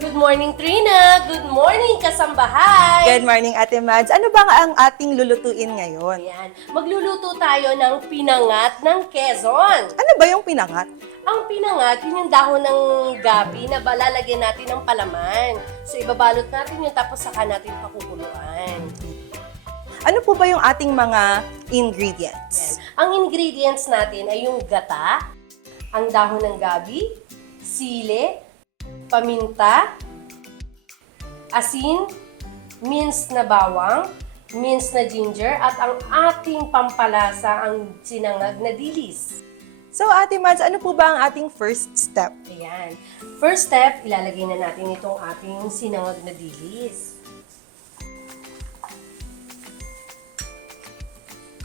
Good morning, Trina! Good morning, kasambahay! Good morning, Ate Mads. Ano ba nga ang ating lulutuin ngayon? Ayan, magluluto tayo ng pinangat ng Quezon. Ano ba yung pinangat? Ang pinangat, yun yung dahon ng gabi na lalagyan natin ng palaman. So, ibabalot natin yun tapos saka natin pakukuluan. Ano po ba yung ating mga Ayan. ingredients? Ang ingredients natin ay yung gata, ang dahon ng gabi, sili, paminta, asin, minced na bawang, minced na ginger, at ang ating pampalasa, ang sinangag na dilis. So, Ate Mads, ano po ba ang ating first step? Ayan. First step, ilalagay na natin itong ating sinangag na dilis.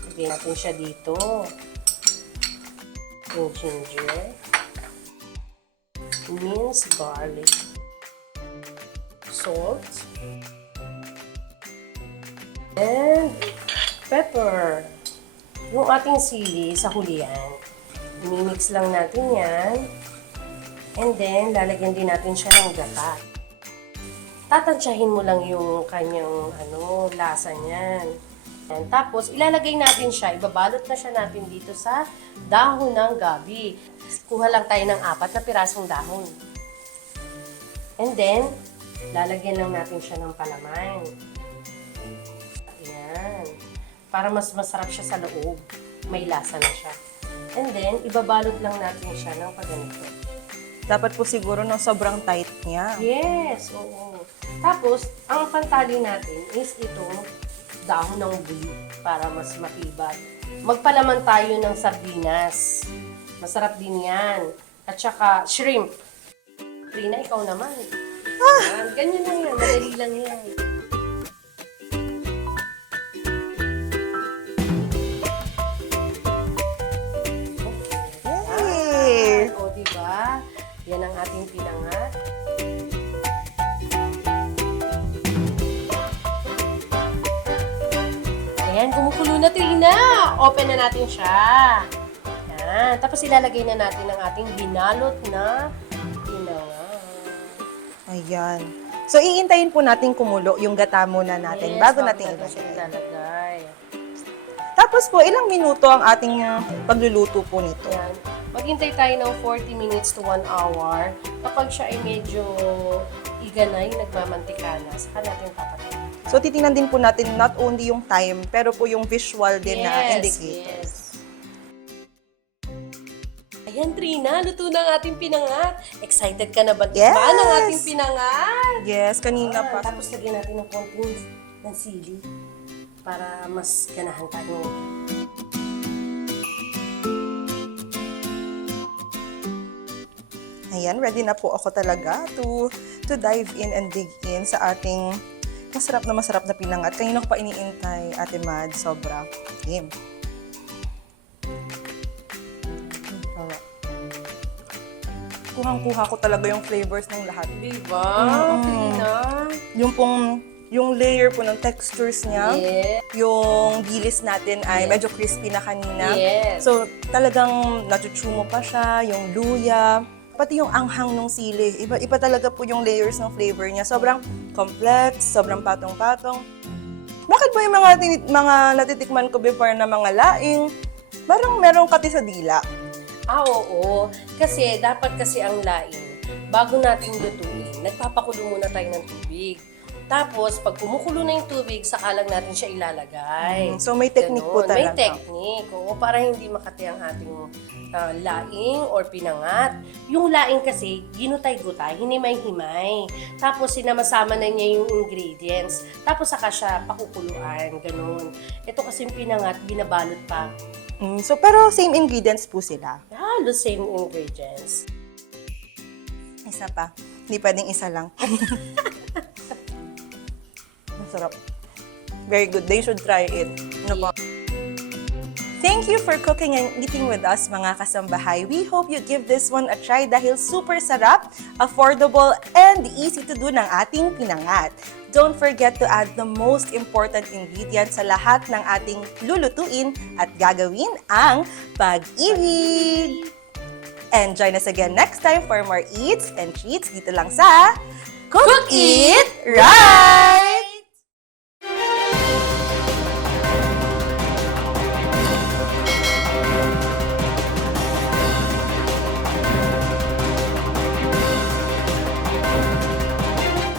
Lagyan natin siya dito. Yung ginger. Minced garlic. Salt. And pepper. Yung ating sili sa hulihan. I-mix lang natin yan. And then, lalagyan din natin siya ng gata. Tatansyahin mo lang yung kanyang lasa niyan. And tapos, ilalagay natin siya, ibabalot na siya natin dito sa dahon ng gabi. Kuha lang tayo ng 4 na pirasong dahon. And then, lalagyan lang natin siya ng palaman. Ayan. Para mas masarap siya sa loob. May lasa na siya. And then, ibabalot lang natin siya ng paganito. Dapat po siguro ng sobrang tight niya. Yes, oo. Tapos, ang pantali natin is itong dahon ng buli para mas matibay. Magpalaman tayo ng sardinas. Masarap din yan. At saka shrimp. Trina, ikaw naman. Yan, ganyan lang yan. Madali lang yan. Yay! O, diba? Yan ang ating pinangat. Ayan, kumukulo na, Trina. Open na natin siya. Yan. Tapos ilalagay na natin ang ating binalot na pinangat. Ayan. So, iintayin po natin kumulo yung gata muna natin bago natin ilagay. ilalagay. Tapos po, ilang minuto ang ating pagluluto po nito? Yan. Maghintay tayo ng 40 minutes to 1 hour. Kapag siya ay medyo iganay, nagmamantika na, saka natin papatayin. So, titingnan din po natin not only yung time, pero po yung visual din na indicators. Ayan, Trina, luto na ang ating pinangat. Excited ka na ba? Yes! Ba ng ating pinangat? Yes, kanina pa. Tapos lagyan natin ng konting ng sili para mas ganahan tayo. Ayan, ready na po ako talaga to dive in and dig in sa ating masarap na pinangat. Kanina ko pa iniintay, Ate Mad, sobra. Game. Kuhang-kuha ko talaga yung flavors ng lahat. Diba, Trina? Yung layer po ng textures niya. Yeah. Yung dilis natin ay Yes. medyo crispy na kanina. Yes. So, talagang nachuchu mo pa siya, yung luya, pati yung anghang ng sili. Iba talaga po yung layers ng flavor niya. Sobrang complex, sobrang patong-patong. Bakit ba yung mga natitikman ko before na mga laing, parang merong kati sa dila? Oo. Kasi, dapat kasi ang laing, bago natin lutuin, nagpapakulo muna tayo ng tubig. Tapos, pag kumukulo na yung tubig, saka lang natin siya ilalagay. So, may technique po Ganon. May talaga. technique. Oo, para hindi makati ang ating laing or pinangat. Yung laing kasi, ginutay-gutay, hinimay-himay. Tapos, sinamasama na niya yung ingredients. Tapos, saka siya pakukuluan. Ganon. Ito kasi pinangat, binabalot pa. So, pero same ingredients po sila. Halos same ingredients. Isa pa. Hindi pwedeng isa lang. Masarap. Very good. They should try it. Ano po? Thank you for cooking and eating with us, mga kasambahay. We hope you give this one a try dahil super sarap, affordable, and easy to do ng ating pinangat. Don't forget to add the most important ingredient sa lahat ng ating lulutuin at gagawin ang pag-ibig! And join us again next time for more eats and treats dito lang sa Cook it right!